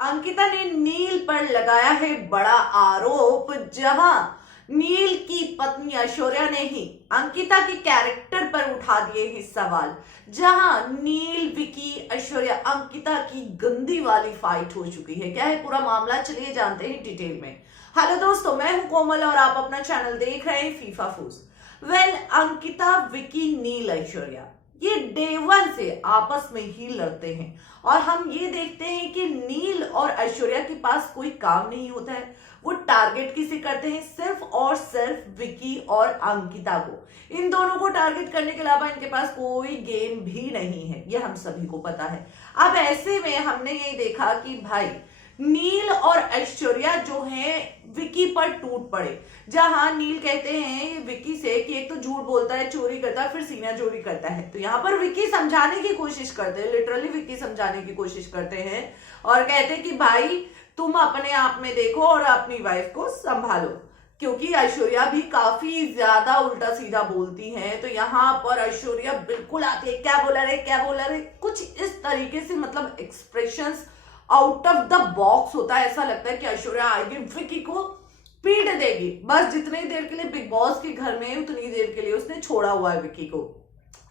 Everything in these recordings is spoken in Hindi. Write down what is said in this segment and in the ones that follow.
अंकिता ने नील पर लगाया है बड़ा आरोप। जहां नील की पत्नी ऐश्वर्या ने ही अंकिता के कैरेक्टर पर उठा दिए हैं सवाल। जहां नील, विकी, ऐश्वर्या, अंकिता की गंदी वाली फाइट हो चुकी है। क्या है पूरा मामला, चलिए जानते हैं डिटेल में। हेलो दोस्तों, मैं हूं कोमल और आप अपना चैनल देख रहे हैं फीफा फूज। अंकिता, विकी, नील, ऐश्वर्या ये डे वन से आपस में ही लड़ते हैं और हम ये देखते हैं कि नील और ऐश्वर्या के पास कोई काम नहीं होता है। वो टारगेट किसे करते हैं? सिर्फ और सिर्फ विकी और अंकिता को। इन दोनों को टारगेट करने के अलावा इनके पास कोई गेम भी नहीं है, ये हम सभी को पता है। अब ऐसे में हमने ये देखा कि भाई नील और ऐश्वर्या जो है विकी पर टूट पड़े। जहां नील कहते हैं विकी से कि एक तो झूठ बोलता है, चोरी करता है, फिर सीना चोरी करता है। तो यहाँ पर विकी समझाने की कोशिश करते हैं, लिटरली विकी समझाने की कोशिश करते हैं और कहते हैं कि भाई तुम अपने आप में देखो और अपनी वाइफ को संभालो, क्योंकि ऐश्वर्या भी काफी ज्यादा उल्टा सीधा बोलती है। तो यहाँ पर ऐश्वर्या बिल्कुल आती है, क्या बोला रे क्या बोला रे, कुछ इस तरीके से, मतलब expressions out of the box होता है। ऐसा लगता है कि ऐश्वर्या आएगी, विकी को पीट देगी। बस जितनी देर के लिए बिग बॉस के घर में, उतनी देर के लिए उसने छोड़ा हुआ है विकी को।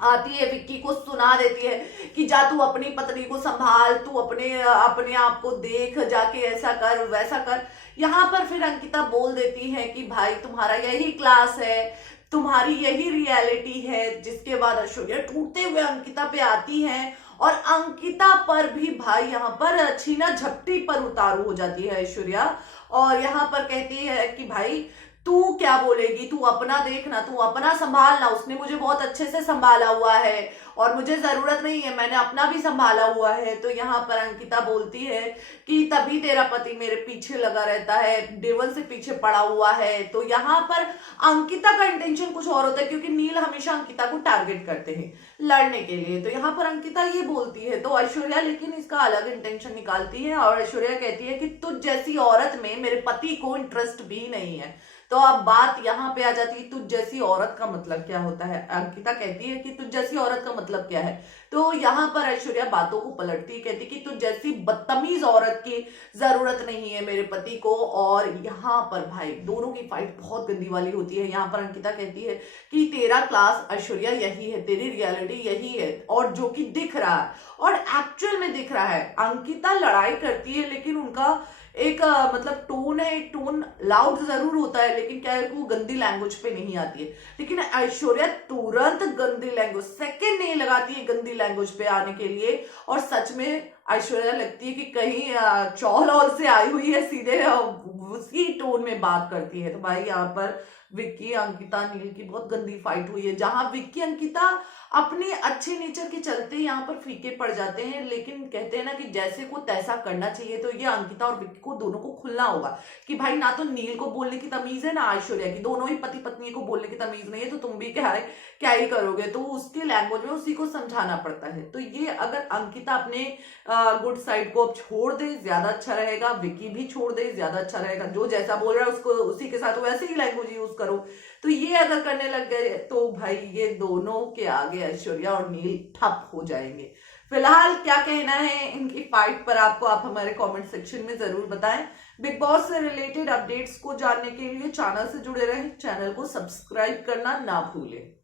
आती है, विक्की को सुना देती है कि जा तू अपनी पत्नी को संभाल, तू अपने आप को देख, जाके ऐसा कर वैसा कर। यहाँ पर फिर अंकिता बोल देती है कि भाई तुम्हारा यही क्लास है, तुम्हारी यही रियलिटी है। जिसके बाद ऐश्वर्या टूटते हुए अंकिता पे आती है और अंकिता पर भी भाई यहाँ पर छीना झपटी पर उतारू हो जाती है ऐश्वर्या। और यहाँ पर कहती है कि भाई तू क्या बोलेगी, तू अपना देखना, तू अपना संभालना। उसने मुझे बहुत अच्छे से संभाला हुआ है और मुझे जरूरत नहीं है, मैंने अपना भी संभाला हुआ है। तो यहाँ पर अंकिता बोलती है कि तभी तेरा पति मेरे पीछे लगा रहता है, डेवन से पीछे पड़ा हुआ है। तो यहाँ पर अंकिता का इंटेंशन कुछ और होता है, क्योंकि नील हमेशा अंकिता को टारगेट करते हैं लड़ने के लिए। तो यहाँ पर अंकिता ये बोलती है, तो ऐश्वर्या लेकिन इसका अलग इंटेंशन निकालती है और ऐश्वर्या कहती है कि तुझ जैसी औरत में मेरे पति को इंटरेस्ट भी नहीं है। तो अब बात यहाँ पे आ जाती है, तुझ जैसी औरत का मतलब क्या होता है। अंकिता कहती है कि तुझ जैसी औरत का मतलब क्या है। तो यहाँ पर ऐश्वर्या बातों को पलटती है, कहती है कि तुझ जैसी बदतमीज औरत की जरूरत नहीं है मेरे पति को। और यहाँ पर भाई दोनों की फाइट बहुत गंदी वाली होती है। यहाँ पर अंकिता कहती है कि तेरा क्लास ऐश्वर्या यही है, तेरी रियलिटी यही है, और जो कि दिख रहा है और एक्चुअल में दिख रहा है। अंकिता लड़ाई करती है लेकिन उनका एक मतलब टोन है, टोन लाउड जरूर होता है, लेकिन क्या है वो गंदी लैंग्वेज पे नहीं आती है। लेकिन ऐश्वर्या तुरंत गंदी लैंग्वेज, सेकंड नहीं लगाती है गंदी लैंग्वेज पे आने के लिए। और सच में ऐश्वर्या लगती है कि कहीं चौल से आई हुई है, सीधे उसी टोन में बात करती है। तो भाई यहाँ पर विक्की, अंकिता, नील की बहुत गंदी फाइट हुई है, जहां विक्की अंकिता अपने अच्छे नेचर के चलते यहाँ पर फीके पड़ जाते हैं। लेकिन कहते हैं ना कि जैसे को तैसा करना चाहिए। तो ये अंकिता और विक्की को दोनों को खुलना होगा कि भाई ना तो नील को बोलने की तमीज है, ना ऐश्वर्या की, दोनों ही पति पत्नी को बोलने की तमीज नहीं है। तो तुम भी क्या ही करोगे। तो उसके लैंग्वेज में उसी को समझाना पड़ता है। तो ये अगर अंकिता अपने गुड साइड को अब छोड़ दे ज्यादा अच्छा रहेगा, विक्की भी छोड़ दे ज्यादा अच्छा रहेगा। जो जैसा बोल रहा है उसको उसी के साथ वैसे ही लैंग्वेज यूज करो। तो ये अगर करने लग गए तो भाई ये दोनों के आगे ऐश्वर्या और नील ठप हो जाएंगे। फिलहाल क्या कहना है इनकी फाइट पर आपको, आप हमारे कमेंट सेक्शन में जरूर बताएं। बिग बॉस से रिलेटेड अपडेट्स को जानने के लिए चैनल से जुड़े रहें, चैनल को सब्सक्राइब करना ना भूलें।